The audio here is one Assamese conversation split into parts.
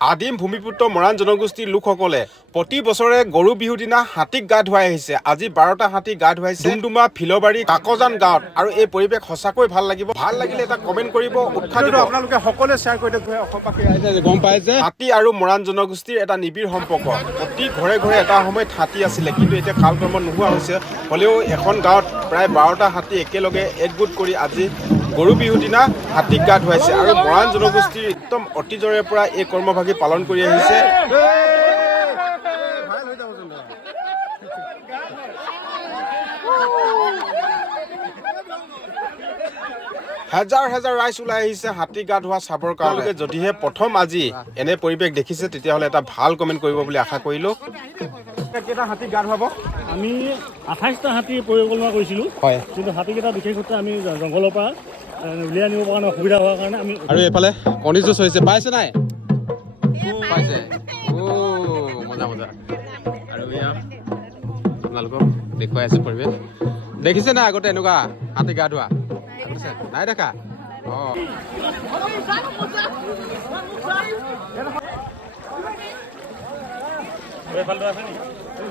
আদিম ভূমিপুত্ৰ মৰাণ জনগোষ্ঠীৰ লোকসকলে প্ৰতি বছৰে গৰু বিহুৰ দিনা হাতীক গা ধুৱাই আহিছে। আজি 12টা হাতী গা ধুৱাইছে ডুমডুমা ফিলবাৰী কাকজান গাঁৱত। আৰু এই পৰিৱেশ সঁচাকৈ ভাল লাগিব। ভাল লাগিলে এটা কমেণ্ট কৰিব, উৎসাহ দিব। আপোনালোকে সকলোৱে শ্বেয়াৰ কৰি দিয়ক। অসমবাসী ৰাইজে গম পায় যে হাতী আৰু মৰাণ জনগোষ্ঠীৰ এটা নিবিড় সম্পৰ্ক। প্ৰতি ঘৰে ঘৰে এটা সময়ত হাতী আছিলে, কিন্তু এতিয়া কালক্ৰমত নোহোৱা হৈছে। হ'লেও এখন গাঁৱত প্ৰায় 12টা হাতী একেলগে একগোট কৰি আজি গৰু বিহুৰ দিনা হাতীক গা ধুৱাইছে। আৰু মৰাণ জনগোষ্ঠীৰ একদম অতীজৰে পৰা এই কৰ্মভাগী পালন কৰি আহিছে। হাজাৰ হাজাৰ ৰাইজ ওলাই আহিছে হাতী গা ধোৱা চাবৰ কাৰণে। যদিহে প্ৰথম আজি এনে পৰিৱেশ দেখিছে, তেতিয়াহ'লে এটা ভাল কমেণ্ট কৰিব বুলি আশা কৰিলোঁ। কেইটা হাতী গা ধুৱাব? আমি 28টা হাতী পৰিকল্পনা কৰিছিলোঁ, হয়, কিন্তু হাতীকেইটা বিশেষত্বে আমি জংঘলৰ পৰা উলিয়াই নিবৰ কাৰণে অসুবিধা হোৱাৰ কাৰণে আমি। আৰু এইফালে কণী যুঁজ হৈছে, পাইছে নাই? পাইছে। মজা মজা। আৰু এয়া আপোনালোকক দেখুৱাই আছে পৰিৱেশ। দেখিছে নাই আগতে এনেকুৱা হাতী গা ধোৱা? নাই দেখা? অঁ,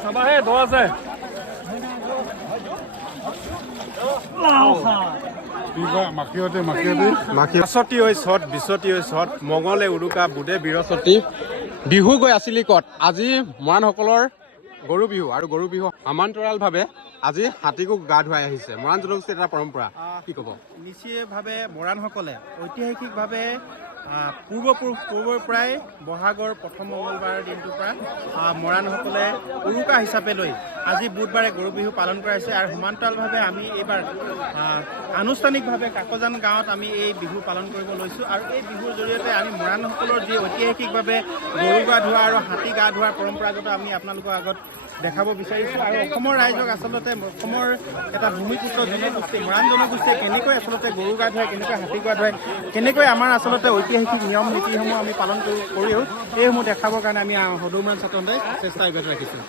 চাবাহে দহ আছে। মাছতি হৈ চত, বিছতি হৈ চত, মঙলে উৰুকা, বুধে বৃহস্পতি। বিহু গৈ আছিলি ক'ত? আজি মৰাণসকলৰ গৰু বিহু। আৰু গৰু বিহু সমান্তৰালভাৱে আজি হাতীকো গা ধুৱাই আহিছে। মৰাণ জনগোষ্ঠীৰ এটা পৰম্পৰা। কি ক'ব? নিশ্চিতভাৱে মৰাণসকলে ঐতিহাসিকভাৱে পূৰ্বপুৰুষৰ পৰাই বহাগৰ প্ৰথম মঙলবাৰ দিনটোৰ পৰা মৰাণসকলে উৰুকা হিচাপে লৈ আজি বুধবাৰে গৰু বিহু পালন কৰাইছে। আৰু সমান্তৰালভাৱে আমি এইবাৰ আনুষ্ঠানিকভাৱে কাকজান গাঁৱত আমি এই বিহু পালন কৰিব লৈছোঁ। আৰু এই বিহুৰ জৰিয়তে আমি মৰাণসকলৰ যি ঐতিহাসিকভাৱে গৰু গা ধোৱা আৰু হাতী গা ধোৱাৰ পৰম্পৰাগত আমি আপোনালোকৰ আগত দেখাব বিচাৰিছোঁ। আৰু অসমৰ ৰাইজক আচলতে অসমৰ এটা ভূমিপুত্ৰ জনগোষ্ঠী মৰাণ জনগোষ্ঠীয়ে কেনেকৈ আচলতে গৰু গা ধুৱায়, কেনেকৈ হাতী গা ধুৱায়, কেনেকৈ আমাৰ আচলতে ঐতিহাসিক নিয়ম নীতিসমূহ আমি পালন কৰিও এইসমূহ দেখাবৰ কাৰণে আমি সদৌ মৰাণ ছাত্ৰসন্থাই চেষ্টা অব্যাহত ৰাখিছোঁ।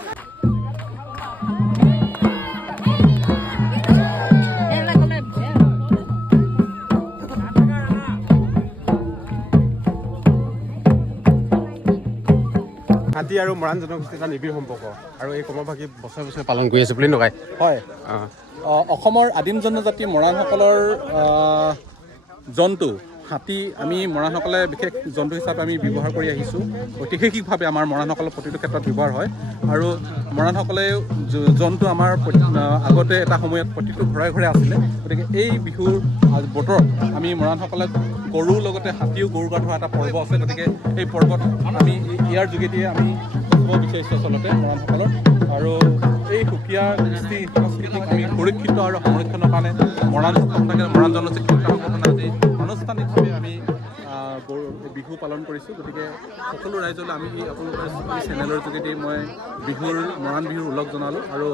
হাতী আৰু মৰাণ জনগোষ্ঠীৰ এটা নিবিড় সম্পৰ্ক, আৰু এই কৰ্মভাগী বছৰে বছৰে পালন কৰি আছে বুলি নকয়? হয়, অসমৰ আদিম জনজাতি মৰাণসকলৰ জন্তু হাতী আমি মৰাণসকলে বিশেষ জন্তু হিচাপে আমি ব্যৱহাৰ কৰি আহিছোঁ। ঐতিহাসিকভাৱে আমাৰ মৰাণসকলৰ প্ৰতিটো ক্ষেত্ৰত ব্যৱহাৰ হয়। আৰু মৰাণসকলে জন্তু আমাৰ আগতে এটা সময়ত প্ৰতিটো ঘৰে ঘৰে আছিলে। গতিকে এই বিহুৰ বতৰত আমি মৰাণসকলে গৰুৰ লগতে হাতীও গৰু গা ধোৱা এটা পৰ্ব আছে। গতিকে এই পৰ্বত আমি ইয়াৰ যোগেদিয়ে আমি ক'ব বিচাৰিছোঁ আচলতে মৰাণসকলৰ। আৰু এই সুকীয়া কৃষ্টি সংস্কৃতিক আমি সুৰক্ষিত আৰু সংৰক্ষণৰ কাৰণে মৰাণ জনজাতি সংগঠনে আজি আনুষ্ঠানিকভাৱে আমি বিহু পালন কৰিছোঁ। গতিকে সকলো ৰাইজলৈ আমি আপোনালোকৰ চেনেলৰ যোগেদি মই মৰাণ বিহুৰ ওলগ জনালোঁ। আৰু